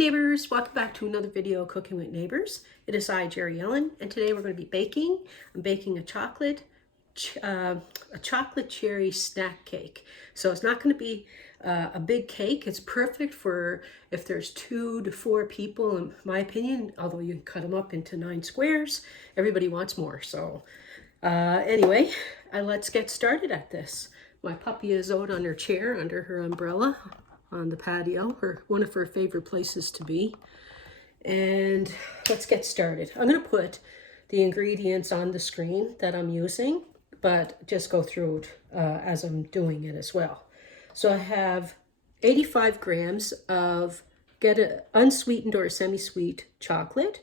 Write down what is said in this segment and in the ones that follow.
neighbors, welcome back to another video, Cooking with Neighbors. It is I, Jerry Ellen, and today we're going to be baking. I'm baking a chocolate cherry snack cake. So it's not going to be a big cake. It's perfect for if there's 2 to 4 people, in my opinion, although you can cut them up into 9 squares. Everybody wants more. So anyway, let's get started at this. My puppy is out on her chair under her umbrella on the patio, one of her favorite places to be. And let's get started. I'm going to put the ingredients on the screen that I'm using, but just go through it as I'm doing it as well. So I have 85 grams of unsweetened or semi-sweet chocolate.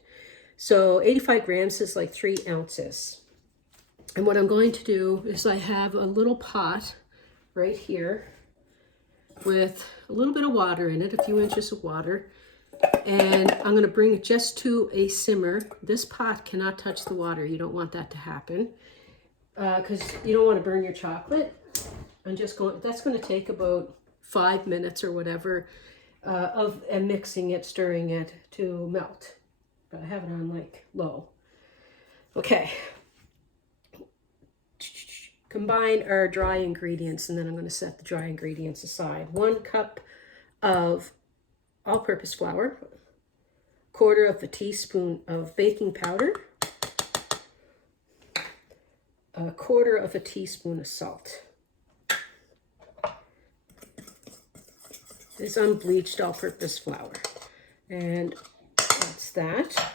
So 85 grams is like 3 ounces. And what I'm going to do is I have a little pot right here with a little bit of water in it, a few inches of water. And I'm going to bring it just to a simmer. This pot cannot touch the water. You don't want that to happen because you don't want to burn your chocolate. That's going to take about 5 minutes or whatever and mixing it, stirring it to melt. But I have it on like low. Okay. Combine our dry ingredients, and then I'm going to set the dry ingredients aside. 1 cup of all-purpose flour, 1/4 teaspoon of baking powder, 1/4 teaspoon of salt. This is unbleached all-purpose flour, and that's that.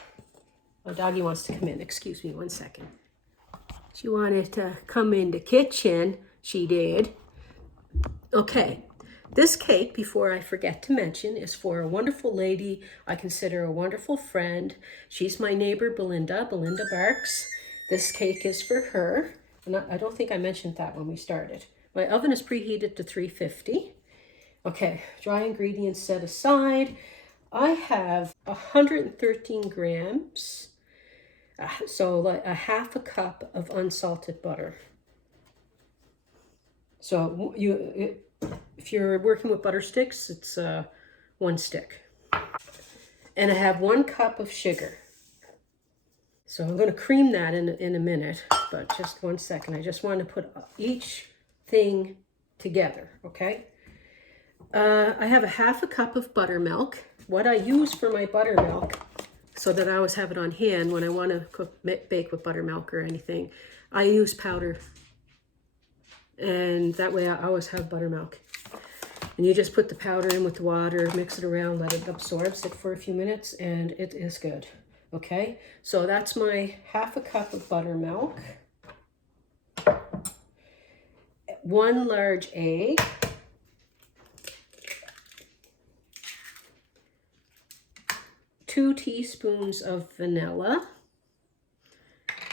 Oh, Doggie wants to come in. Excuse me 1 second. She wanted to come in the kitchen. She did. Okay. This cake, before I forget to mention, is for a wonderful lady I consider a wonderful friend. She's my neighbor, Belinda Barks. This cake is for her. And I don't think I mentioned that when we started. My oven is preheated to 350. Okay, dry ingredients set aside. I have 113 grams. So like a 1/2 cup of unsalted butter. So if you're working with butter sticks, it's 1 stick. And I have 1 cup of sugar. So I'm going to cream that in a minute, but just 1 second. I just want to put each thing together, okay? I have a 1/2 cup of buttermilk. What I use for my buttermilk, so that I always have it on hand when I want to bake with buttermilk or anything, I use powder. And that way I always have buttermilk. And you just put the powder in with the water, mix it around, let it absorb, sit for a few minutes, and it is good. Okay, so that's my 1/2 cup of buttermilk. 1 large egg. 2 teaspoons of vanilla,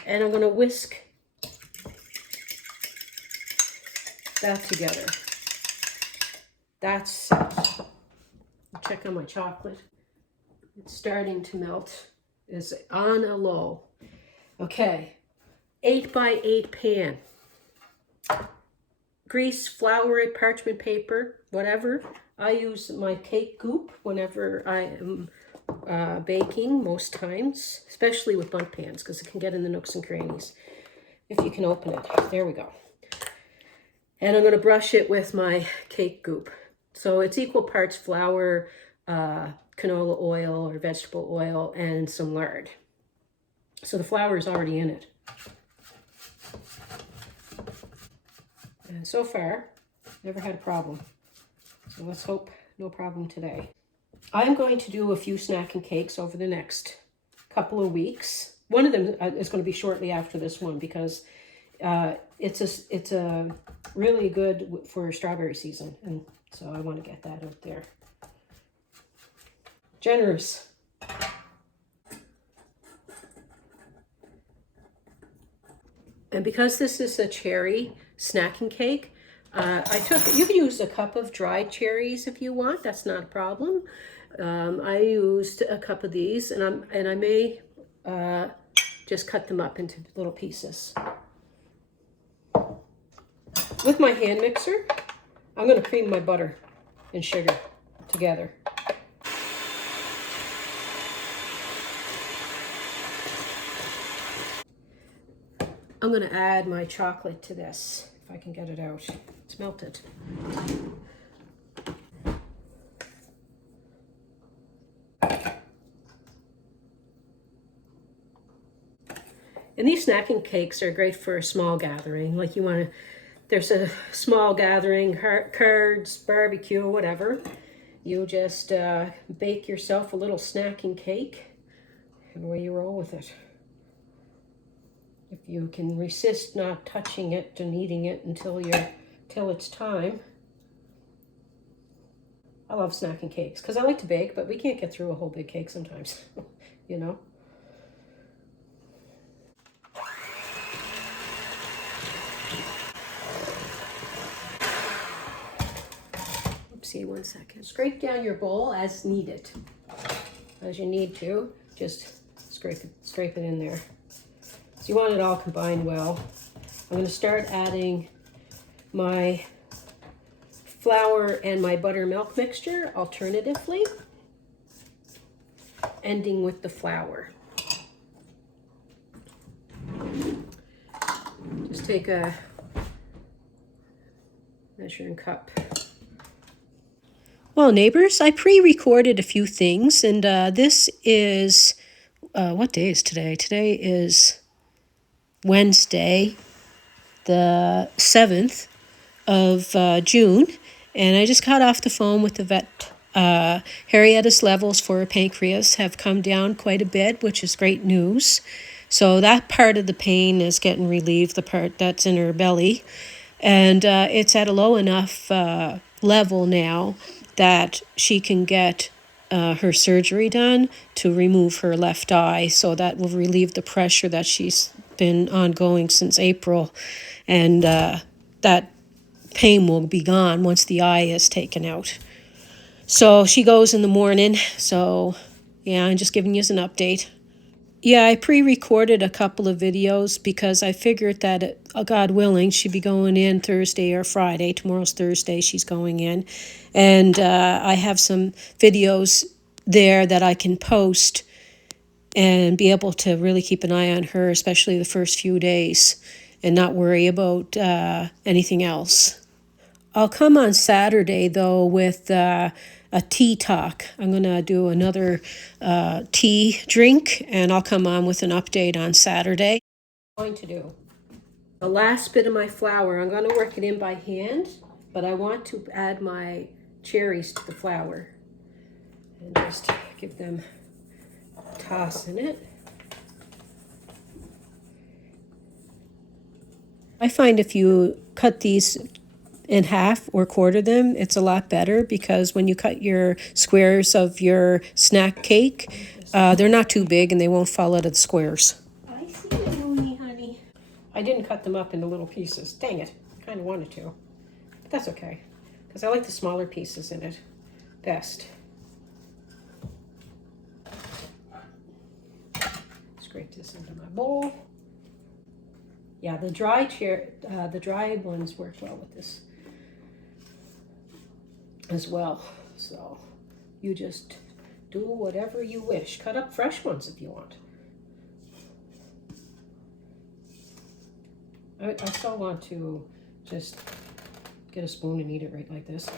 and I'm going to whisk that together. That's set. Check on my chocolate. It's starting to melt. It's on a low. Okay, 8x8 pan. Grease, flour it, parchment paper, whatever. I use my cake goop whenever I am baking, most times, especially with bundt pans, because it can get in the nooks and crannies if you can open it. There we go. And I'm going to brush it with my cake goop. So it's equal parts flour, canola oil or vegetable oil, and some lard. So the flour is already in it. And so far, never had a problem. So let's hope no problem today. I'm going to do a few snacking cakes over the next couple of weeks. One of them is going to be shortly after this one because it's a really good for strawberry season, and so I want to get that out there. Generous. And because this is a cherry snacking cake, you can use a cup of dried cherries if you want. That's not a problem. I used a cup of these, and I may just cut them up into little pieces. With my hand mixer, I'm going to cream my butter and sugar together. I'm going to add my chocolate to this, if I can get it out. It's melted. And these snacking cakes are great for a small gathering. Like you want to, there's a small gathering, cards, barbecue, whatever. You just bake yourself a little snacking cake and away you roll with it. If you can resist not touching it and eating it until it's time. I love snacking cakes because I like to bake, but we can't get through a whole big cake sometimes, you know. Oopsie, 1 second. Scrape down your bowl as needed. As you need to, just scrape it in there. So you want it all combined well. I'm going to start adding my flour and my buttermilk mixture alternatively, ending with the flour. Just take a measuring cup. Well, neighbors, I pre-recorded a few things, and this is, what day is today? Today is Wednesday, the 7th of June, and I just got off the phone with the vet. Harrietta's levels for her pancreas have come down quite a bit, which is great news. So that part of the pain is getting relieved, the part that's in her belly. And it's at a low enough level now that she can get her surgery done to remove her left eye. So that will relieve the pressure that she's been ongoing since April. And that pain will be gone once the eye is taken out. So she goes in the morning. So yeah, I'm just giving you an update. Yeah, I pre-recorded a couple of videos because I figured that, God willing, she'd be going in Thursday or Friday. Tomorrow's Thursday, she's going in. And I have some videos there that I can post and be able to really keep an eye on her, especially the first few days, and not worry about anything else. I'll come on Saturday, though, with a tea talk. I'm going to do another tea drink, and I'll come on with an update on Saturday. What I'm going to do, the last bit of my flour, I'm going to work it in by hand, but I want to add my cherries to the flour. And just give them a toss in it. I find if you cut these in half or quarter them, it's a lot better because when you cut your squares of your snack cake, they're not too big and they won't fall out of the squares. I see you, Mooney, honey. I didn't cut them up into little pieces. Dang it. I kind of wanted to. But that's okay because I like the smaller pieces in it best. Scrape this into my bowl. Yeah, the dry ones work well with this as well. So you just do whatever you wish. Cut up fresh ones if you want. I still want to just get a spoon and eat it right like this.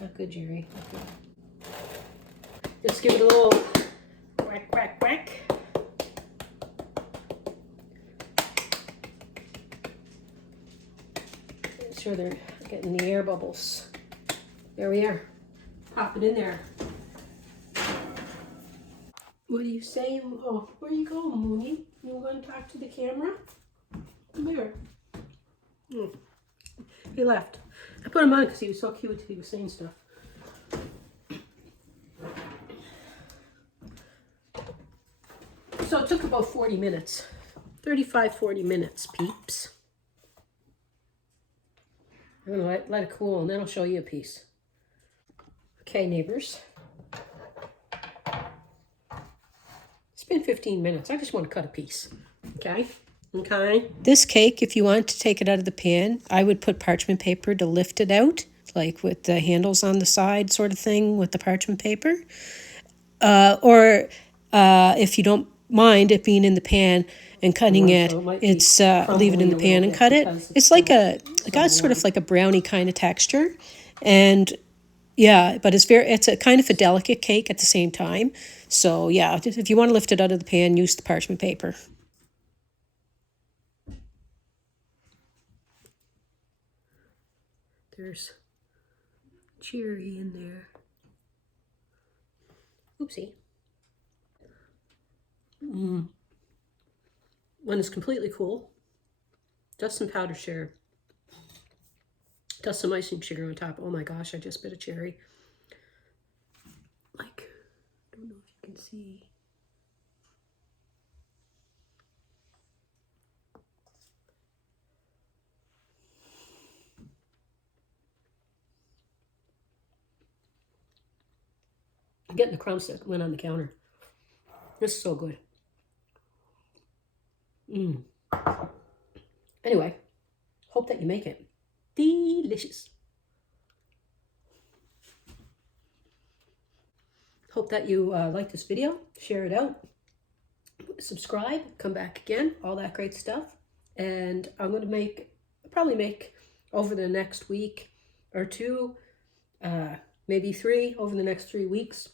Not good, Jerry. Not good. Just give it a little whack, whack, whack. Make sure they're getting the air bubbles. There we are. Pop it in there. What do you say? Oh, where you going, Mooney? You want to talk to the camera? Come here. He left. I put him on because he was so cute. He was saying stuff. So it took about 40 minutes. 35, 40 minutes, peeps. I'm going to let it cool and then I'll show you a piece. Okay, neighbors. It's been 15 minutes. I just want to cut a piece. Okay? Okay. This cake, if you want to take it out of the pan, I would put parchment paper to lift it out, like with the handles on the side sort of thing with the parchment paper. Or if you don't mind it being in the pan and cutting it. So it might It's be leave it in the crumbling a pan little and bit cut it. because It's it's like still it got sort of warm. like a brownie kind of texture, and yeah, but it's a kind of a delicate cake at the same time. So yeah, if you want to lift it out of the pan, use the parchment paper. There's cherry in there. Oopsie. When it's completely cool, dust some powdered sugar. Dust some icing sugar on top. Oh my gosh, I just bit a cherry. Like, I don't know if you can see. I'm getting the crumbs that went on the counter. This is so good. Anyway, hope that you make it. Delicious. Hope that you like this video. Share it out. Subscribe. Come back again. All that great stuff. And I'm going to probably make over the next week or two, maybe 3 over the next 3 weeks,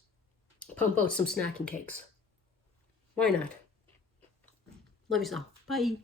pump out some snacking cakes. Why not? Love you all. Bye.